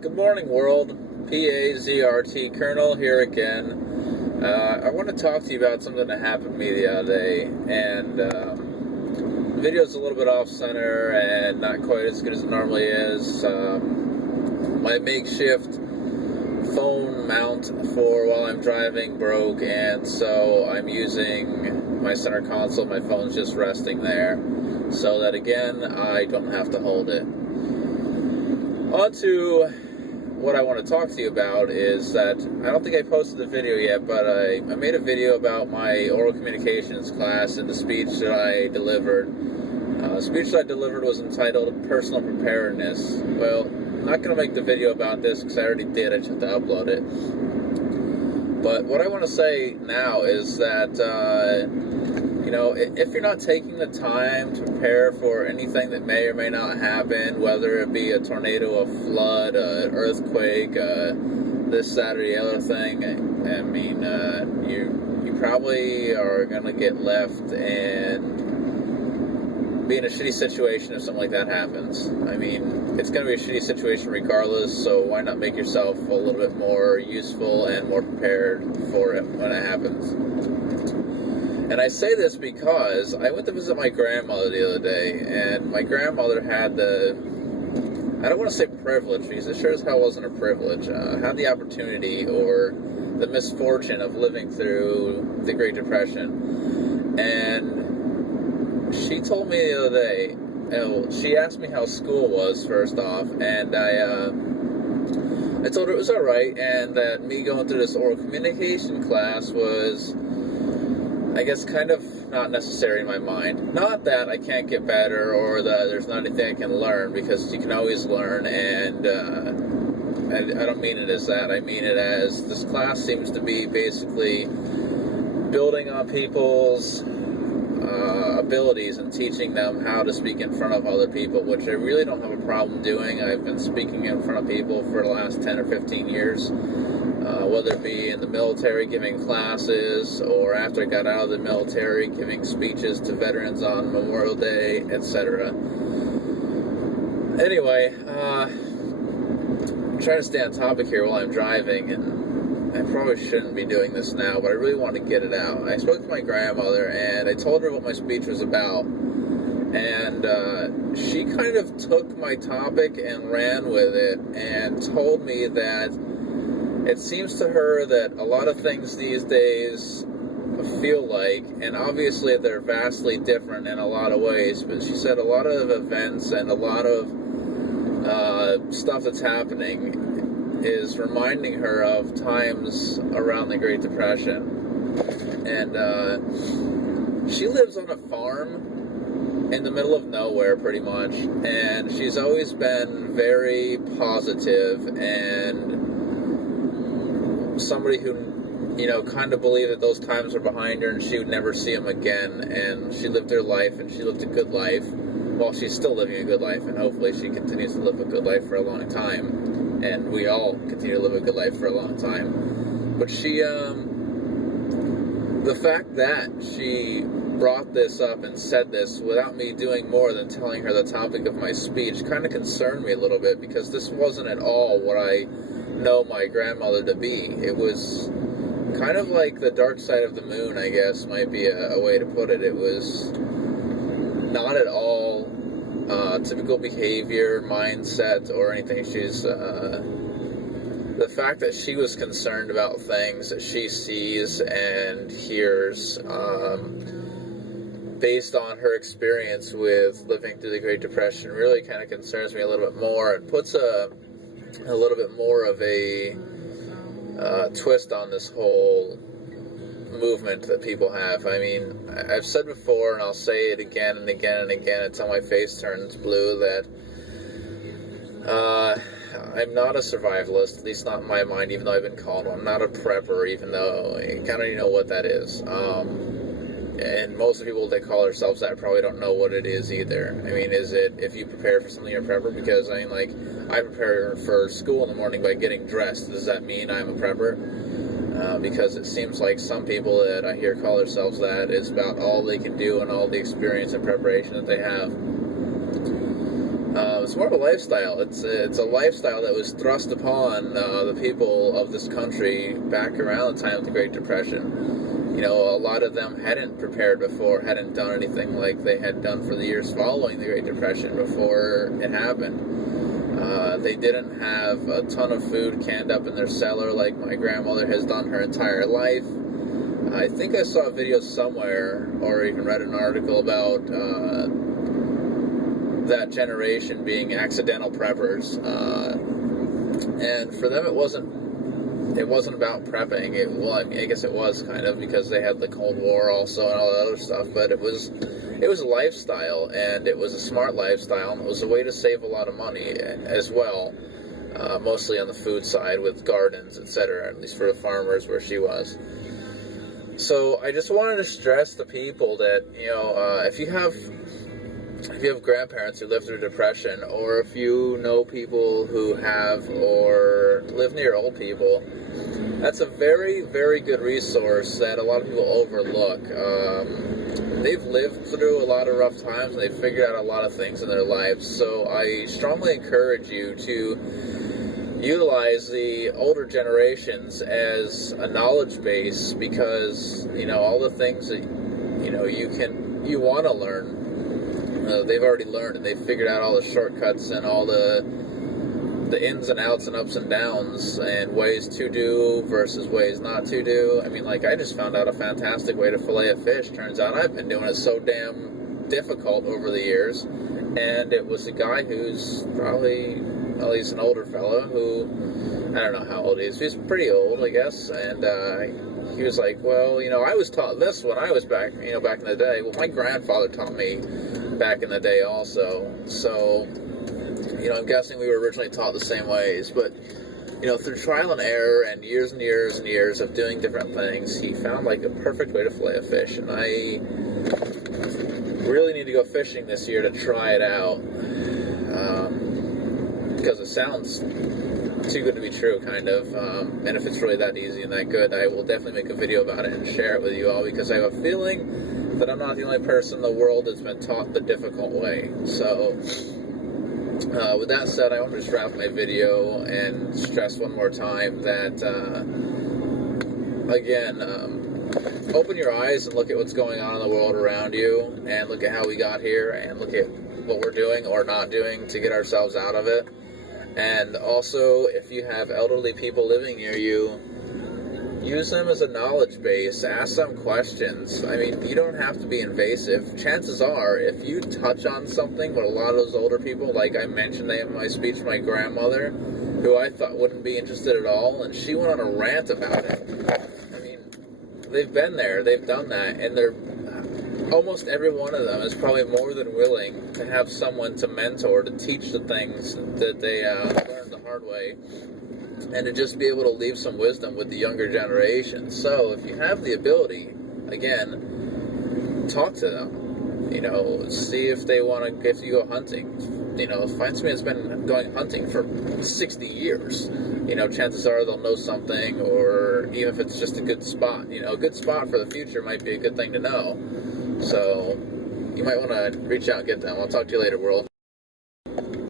Good morning, world. PAZRT Colonel here again. I want to talk to you about something that happened to me the other day, and the video's a little bit off-center and not quite as good as it normally is. My makeshift phone mount for while I'm driving broke, and so I'm using my center console. My phone's just resting there, so that again, I don't have to hold it. On to what I want to talk to you about is that I don't think I posted the video yet, but I made a video about my oral communications class and the speech that I delivered. The speech that I delivered was entitled Personal Preparedness. Well, I'm not going to make the video about this because I already did. I just have to upload it. But what I want to say now is that, if you're not taking the time to prepare for anything that may or may not happen, whether it be a tornado, a flood, an earthquake, this, that, or the other thing, I mean, you probably are going to get left and be in a shitty situation if something like that happens. I mean, it's going to be a shitty situation regardless, so why not make yourself a little bit more useful and more prepared for it when it happens? And I say this because I went to visit my grandmother the other day, and my grandmother had I don't want to say privilege, because it sure as hell wasn't a privilege, had the opportunity or the misfortune of living through the Great Depression. And she told me the other day, she asked me how school was, first off, and I told her it was alright, and that me going through this oral communication class was, I guess, kind of not necessary in my mind. Not that I can't get better or that there's not anything I can learn, because you can always learn, and I don't mean it as that. I mean it as this class seems to be basically building on people's abilities and teaching them how to speak in front of other people, which I really don't have a problem doing. I've been speaking in front of people for the last 10 or 15 years. Whether it be in the military giving classes, or after I got out of the military giving speeches to veterans on Memorial Day, etc. Anyway, I'm trying to stay on topic here while I'm driving, and I probably shouldn't be doing this now, but I really want to get it out. I spoke to my grandmother, and I told her what my speech was about, and she kind of took my topic and ran with it, and told me that it seems to her that a lot of things these days feel like, and obviously they're vastly different in a lot of ways, but she said a lot of events and a lot of stuff that's happening is reminding her of times around the Great Depression. And she lives on a farm in the middle of nowhere, pretty much, and she's always been very positive and somebody who, kind of believed that those times were behind her and she would never see them again, and she lived her life, and she lived a good life. Well, she's still living a good life, and hopefully she continues to live a good life for a long time, and we all continue to live a good life for a long time. But she, the fact that she brought this up and said this without me doing more than telling her the topic of my speech kind of concerned me a little bit, because this wasn't at all what I know my grandmother to be. It was kind of like the dark side of the moon, I guess, might be a way to put it. It was not at all typical behavior, mindset, or anything. She's the fact that she was concerned about things that she sees and hears based on her experience with living through the Great Depression really kind of concerns me a little bit more. It puts a little bit more of a twist on this whole movement that people have. I mean, I've said before, and I'll say it again and again and again until my face turns blue, that I'm not a survivalist, at least not in my mind, even though I've been called one. I'm not a prepper, even though I kind of know what that is. And most of the people that call themselves that probably don't know what it is either. I mean, is it if you prepare for something, you're a prepper? Because, I prepare for school in the morning by getting dressed. Does that mean I'm a prepper? Because it seems like some people that I hear call themselves that is about all they can do and all the experience and preparation that they have. it's more of a lifestyle. It's a lifestyle that was thrust upon the people of this country back around the time of the Great Depression. You know, a lot of them hadn't prepared before, hadn't done anything like they had done for the years following the Great Depression before it happened. They didn't have a ton of food canned up in their cellar like my grandmother has done her entire life. I think I saw a video somewhere, or even read an article about that generation being accidental preppers, and for them it wasn't about prepping. I guess it was kind of, because they had the Cold War also and all that other stuff, but it was a lifestyle, and it was a smart lifestyle, and it was a way to save a lot of money as well, mostly on the food side with gardens, etc., at least for the farmers where she was. So I just wanted to stress to people that, you know, if you have grandparents who lived through Depression, or if you know people who have or live near old people, that's a very, very good resource that a lot of people overlook. They've lived through a lot of rough times, and they've figured out a lot of things in their lives. So I strongly encourage you to utilize the older generations as a knowledge base, because, you know, all the things that, you know, you want to learn, they've already learned, and they've figured out all the shortcuts and all the ins and outs and ups and downs and ways to do versus ways not to do. I mean, like, I just found out a fantastic way to fillet a fish. Turns out I've been doing it so damn difficult over the years, and it was a guy who's probably, well, he's an older fella who, I don't know how old he is. He's pretty old, I guess, and he was like, well, you know, I was taught this when I was back in the day. Well, my grandfather taught me back in the day also. So, you know, I'm guessing we were originally taught the same ways, but, you know, through trial and error and years and years and years of doing different things, he found, like, a perfect way to fillet a fish, and I really need to go fishing this year to try it out, because it sounds too good to be true, kind of, and if it's really that easy and that good, I will definitely make a video about it and share it with you all, because I have a feeling that I'm not the only person in the world that's been taught the difficult way. So, with that said, I want to just wrap my video and stress one more time that, again, open your eyes and look at what's going on in the world around you, and look at how we got here, and look at what we're doing or not doing to get ourselves out of it. And also, if you have elderly people living near you, use them as a knowledge base. Ask them questions. I mean, you don't have to be invasive. Chances are, if you touch on something with a lot of those older people, like I mentioned in my speech, my grandmother, who I thought wouldn't be interested at all, and she went on a rant about it. I mean, they've been there, they've done that, and they're almost every one of them is probably more than willing to have someone to mentor, to teach the things that they learned the hard way, and to just be able to leave some wisdom with the younger generation. So if you have the ability, again, talk to them. You know, see if they want to, if you go hunting, you know, find somebody that's been going hunting for 60 years. You know, chances are they'll know something, or even if it's just a good spot, you know, a good spot for the future might be a good thing to know. So you might want to reach out and get them. I'll talk to you later, world.